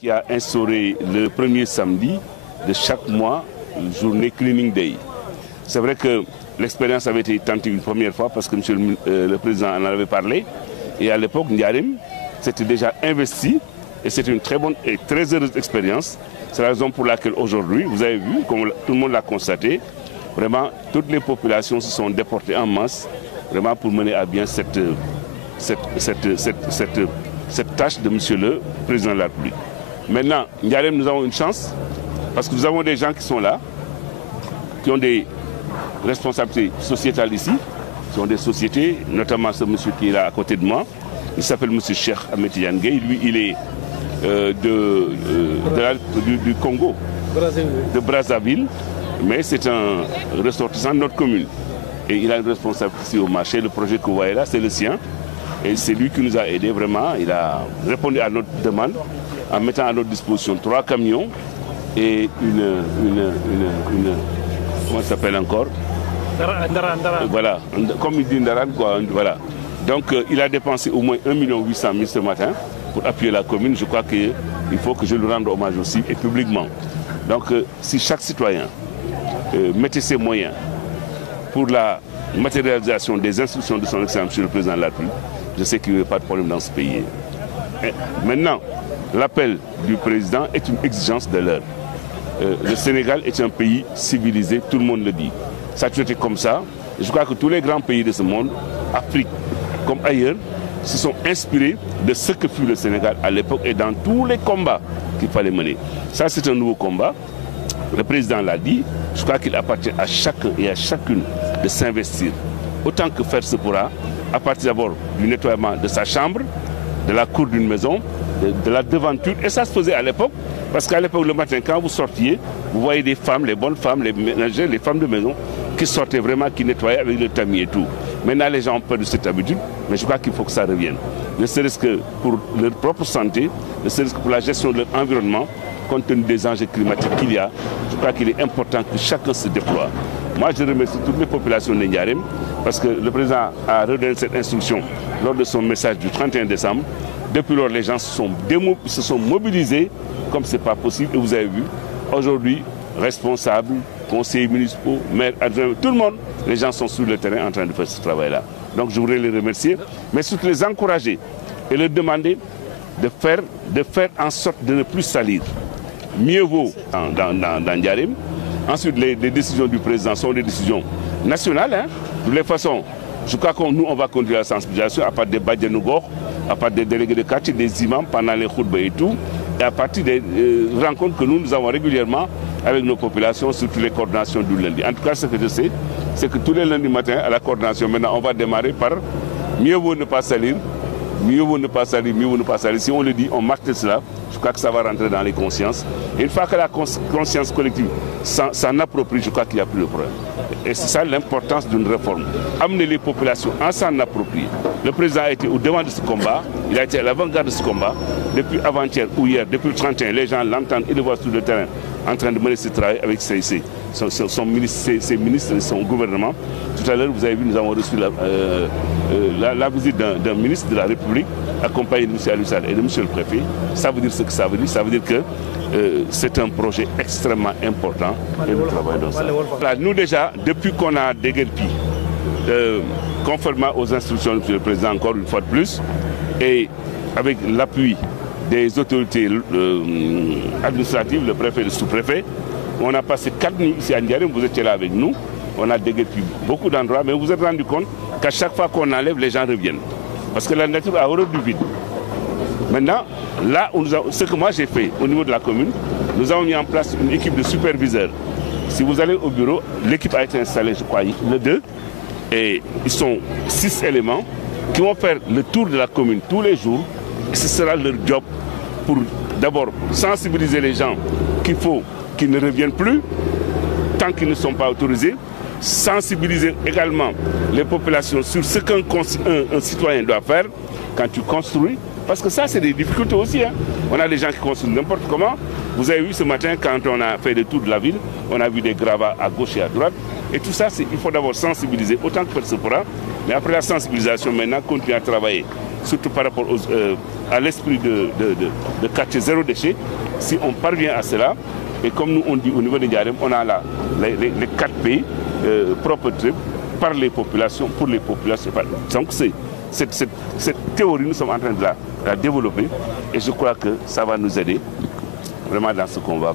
Qui a instauré le premier samedi de chaque mois, journée Cleaning Day. C'est vrai que l'expérience avait été tentée une première fois parce que monsieur le président en avait parlé. Et à l'époque, Ndiarème s'était déjà investi et c'était une très bonne et très heureuse expérience. C'est la raison pour laquelle aujourd'hui, vous avez vu, comme tout le monde l'a constaté, vraiment toutes les populations se sont déportées en masse vraiment pour mener à bien cette tâche de monsieur le président de la République. Maintenant, Ndiarème, nous avons une chance parce que nous avons des gens qui sont là, qui ont des responsabilités sociétales ici, qui ont des sociétés, notamment ce monsieur qui est là à côté de moi. Il s'appelle monsieur Cheikh Ahmed Tidiane Gueye. Lui, il est du Congo, de Brazzaville, mais c'est un ressortissant de notre commune. Et il a une responsabilité ici au marché. Le projet que vous voyez là, c'est le sien. Et c'est lui qui nous a aidés vraiment. Il a répondu à notre demande en mettant à notre disposition 3 camions et comment ça s'appelle encore? Voilà, comme il dit Ndaran, quoi, voilà. Donc il a dépensé au moins 1 800 000 ce matin pour appuyer la commune. Je crois qu'il faut que je lui rende hommage aussi et publiquement. Donc si chaque citoyen mettait ses moyens pour la matérialisation des instructions de son excellence monsieur le président de la République, je sais qu'il n'y aura pas de problème dans ce pays. Et maintenant, l'appel du président est une exigence de l'heure. Le Sénégal est un pays civilisé, tout le monde le dit. Ça a toujours été comme ça. Je crois que tous les grands pays de ce monde, Afrique comme ailleurs, se sont inspirés de ce que fut le Sénégal à l'époque et dans tous les combats qu'il fallait mener. Ça, c'est un nouveau combat. Le président l'a dit. Je crois qu'il appartient à chacun et à chacune de s'investir autant que faire se pourra, à partir d'abord du nettoiement de sa chambre, de la cour d'une maison, de la devanture. Et ça se faisait à l'époque, parce qu'à l'époque, le matin, quand vous sortiez, vous voyez des femmes, les bonnes femmes, les ménagères, les femmes de maison, qui sortaient vraiment, qui nettoyaient avec le tamis et tout. Maintenant, les gens ont peur de cette habitude, mais je crois qu'il faut que ça revienne. Ne serait-ce que pour leur propre santé, ne serait-ce que pour la gestion de leur environnement, compte tenu des enjeux climatiques qu'il y a, je crois qu'il est important que chacun se déploie. Moi, je remercie toutes les populations de Ndiarème, parce que le président a redonné cette instruction lors de son message du 31 décembre. Depuis lors, les gens se sont mobilisés comme ce n'est pas possible. Et vous avez vu, aujourd'hui, responsables, conseillers municipaux, maires, adjoints, tout le monde, les gens sont sur le terrain en train de faire ce travail-là. Donc je voudrais les remercier, mais surtout les encourager et leur demander de faire en sorte de ne plus salir. Mieux vaut dans Ndiarème. Ensuite, les décisions du président sont des décisions nationales. Hein. De toutes les façons, je crois que nous, on va conduire la sensibilisation à partir des Badjanougor, à partir des délégués de quartier, des imams pendant les khutbas et tout, et à partir des rencontres que nous avons régulièrement avec nos populations, surtout les coordinations du lundi. En tout cas, ce que je sais, c'est que tous les lundis matins, à la coordination, maintenant, on va démarrer par mieux vaut ne pas salir, mieux vaut ne pas salir, mieux vaut ne pas salir. Si on le dit, on marque cela, je crois que ça va rentrer dans les consciences. Et une fois que la conscience collective s'en approprie, je crois qu'il n'y a plus de problème. Et c'est ça l'importance d'une réforme. Amener les populations à s'en approprier. Le président a été au devant de ce combat, il a été à l'avant-garde de ce combat. Depuis avant-hier ou hier, depuis le 31, les gens l'entendent et le voient sur le terrain en train de mener ce travail avec ses ministres et son gouvernement. Tout à l'heure, vous avez vu, nous avons reçu la visite d'un ministre de la République, accompagné de M. Alissal et de M. le Préfet. Ça veut dire ce que ça veut dire. Ça veut dire que c'est un projet extrêmement important et nous travaillons dans ça. Là, nous déjà, depuis qu'on a déguerpi, conformément aux instructions de M. le Président, encore une fois de plus, et avec l'appui des autorités administratives, le préfet et le sous-préfet, on a passé 4 nuits ici à Ndiarème, vous étiez là avec nous, on a déguerpi beaucoup d'endroits, mais vous vous êtes rendu compte qu'à chaque fois qu'on enlève, les gens reviennent. Parce que la nature a horreur du vide. Maintenant, là, ce que moi j'ai fait au niveau de la commune, nous avons mis en place une équipe de superviseurs. Si vous allez au bureau, l'équipe a été installée, je crois, le 2, et ils sont 6 éléments qui vont faire le tour de la commune tous les jours. Et ce sera leur job pour d'abord sensibiliser les gens qu'il faut qu'ils ne reviennent plus tant qu'ils ne sont pas autorisés, sensibiliser également les populations sur ce qu'un citoyen doit faire quand tu construis, parce que ça c'est des difficultés aussi. Hein. On a des gens qui construisent n'importe comment. Vous avez vu ce matin quand on a fait le tour de la ville, on a vu des gravats à gauche et à droite. Et tout ça, il faut d'abord sensibiliser autant que faire se pourra. Mais après la sensibilisation, maintenant, continuer à travailler surtout par rapport à l'esprit de quartier zéro déchet. Si on parvient à cela, et comme nous on dit au niveau de Ndiarème, on a là les 4 pays propres par les populations, pour les populations. Donc cette théorie, nous sommes en train de la développer et je crois que ça va nous aider vraiment dans ce combat.